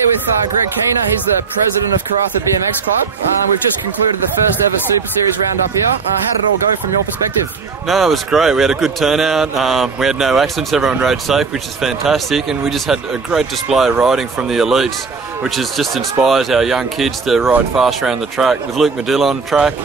here with Greg Kiehene. He's the president of Karratha BMX Club. We've just concluded the first ever Super Series round up here. How did it all go from your perspective? No, it was great. We had a good turnout. We had no accidents. Everyone rode safe, which is fantastic. And we just had a great display of riding from the elites, which just inspires our young kids to ride fast around the track. With Luke Medill on the track,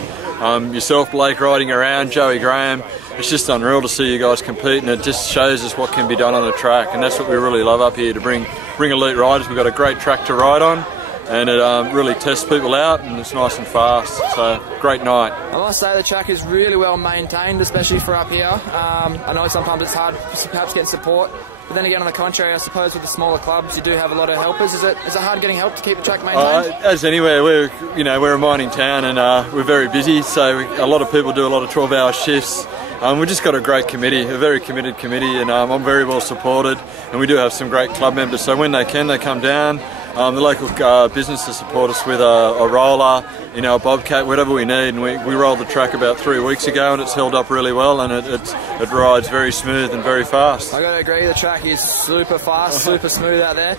yourself, Blake, riding around, Joey Graham. It's just unreal to see you guys compete, and it just shows us what can be done on the track, and that's what we really love up here, to bring elite riders. We've got a great track to ride on, and it really tests people out, and it's nice and fast, so great night. I must say the track is really well maintained, especially for up here. I know sometimes it's hard perhaps getting support, but then again, on the contrary, I suppose with the smaller clubs you do have a lot of helpers. Is it hard getting help to keep the track maintained? As anywhere, we're a mining town, and we're very busy, so a lot of people do a lot of 12-hour shifts. We've just got a great committee, a very committed committee, and I'm very well supported, and we do have some great club members, so when they can, they come down. The local businesses support us with a roller, a bobcat, whatever we need, and we rolled the track about 3 weeks ago, and it's held up really well, and it rides very smooth and very fast. I got to agree, the track is super fast, super smooth out there.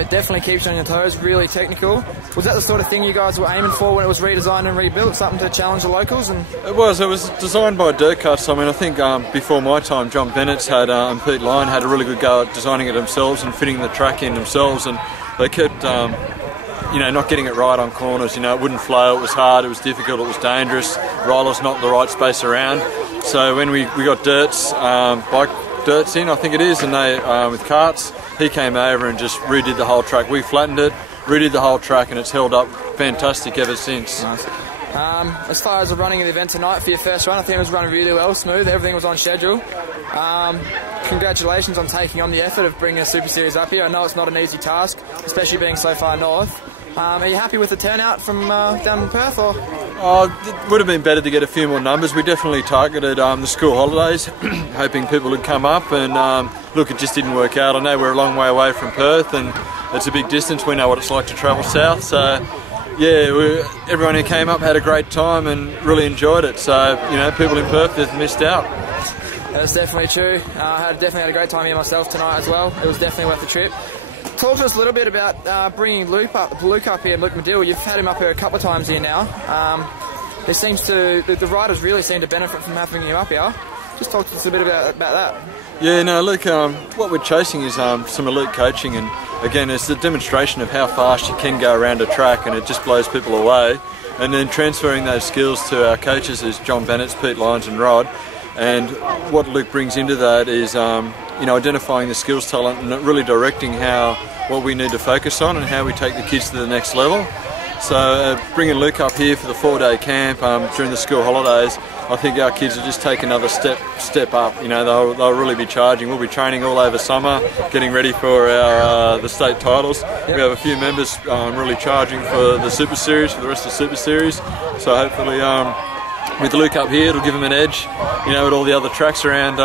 It definitely keeps you on your toes, really technical. Was that the sort of thing you guys were aiming for when it was redesigned and rebuilt, something to challenge the locals? And It was designed by Dirt Cuts. I mean, I think before my time, John Bennett's had and Pete Lyon had a really good go at designing it themselves and fitting the track in themselves, and they kept not getting it right on corners. It wouldn't flow, it was hard, it was difficult, it was dangerous. Roller's not the right space around. So when we got bike dirts in, I think it is, and they with carts, he came over and just redid the whole track. We flattened it, redid the whole track, and it's held up fantastic ever since. Nice. As far as the running of the event tonight for your first run, I think it was running really well, smooth, everything was on schedule. Congratulations on taking on the effort of bringing a Super Series up here. I know it's not an easy task, especially being so far north. Are you happy with the turnout from down in Perth? Or? It would have been better to get a few more numbers. We definitely targeted the school holidays, hoping people would come up, and look, it just didn't work out. I know we're a long way away from Perth, and it's a big distance. We know what it's like to travel south, so yeah, everyone who came up had a great time and really enjoyed it. So people in Perth have missed out. That's definitely true. I definitely had a great time here myself tonight as well. It was definitely worth the trip. Talk to us a little bit about bringing Luke up here, Luke Medill. You've had him up here a couple of times here now. The riders really seem to benefit from having him up here. Just talk to us a bit about that. Yeah, no, look, what we're chasing is some elite coaching, and again, it's a demonstration of how fast you can go around a track, and it just blows people away. And then transferring those skills to our coaches is John Bennett's, Pete Lyons and Rod. And what Luke brings into that is identifying the skills, talent, and really directing what we need to focus on and how we take the kids to the next level. So bringing Luke up here for the 4-day camp during the school holidays, I think our kids will just take another step up. They'll really be charging. We'll be training all over summer, getting ready for the state titles. Yep. We have a few members really charging for the Super Series, for the rest of the Super Series. So hopefully with Luke up here, it'll give him an edge, at all the other tracks around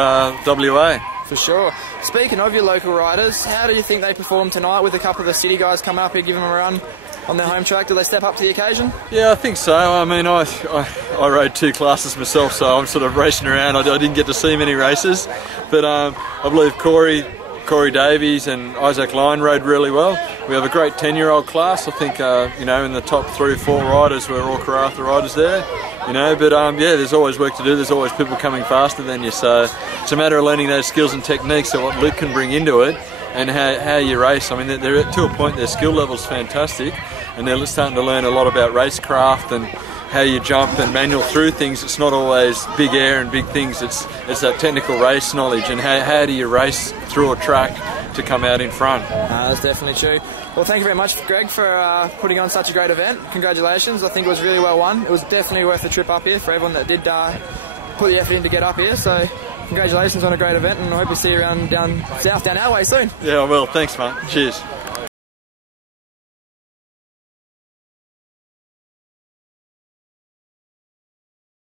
WA. For sure. Speaking of your local riders, how do you think they performed tonight with a couple of the city guys coming up here, giving them a run on their home track? Do they step up to the occasion? Yeah, I think so. I mean, I rode 2 classes myself, so I'm sort of racing around. I didn't get to see many races, but I believe Corey Davies and Isaac Lyon rode really well. We have a great 10-year-old class. I think in the top 3 or 4 riders were all Karratha riders there. But yeah, there's always work to do. There's always people coming faster than you, so it's a matter of learning those skills and techniques of what Luke can bring into it, and how you race. I mean, they're to a point, their skill level's fantastic, and they're starting to learn a lot about racecraft and how you jump and manual through things. It's not always big air and big things. It's that technical race knowledge, and how do you race through a track to come out in front. That's definitely true. Well, thank you very much, Greg, for putting on such a great event. Congratulations. I think it was really well won. It was definitely worth the trip up here for everyone that did put the effort in to get up here. So congratulations on a great event, and I hope we see you around down south, down our way soon. Yeah, I will. Thanks, mate. Cheers.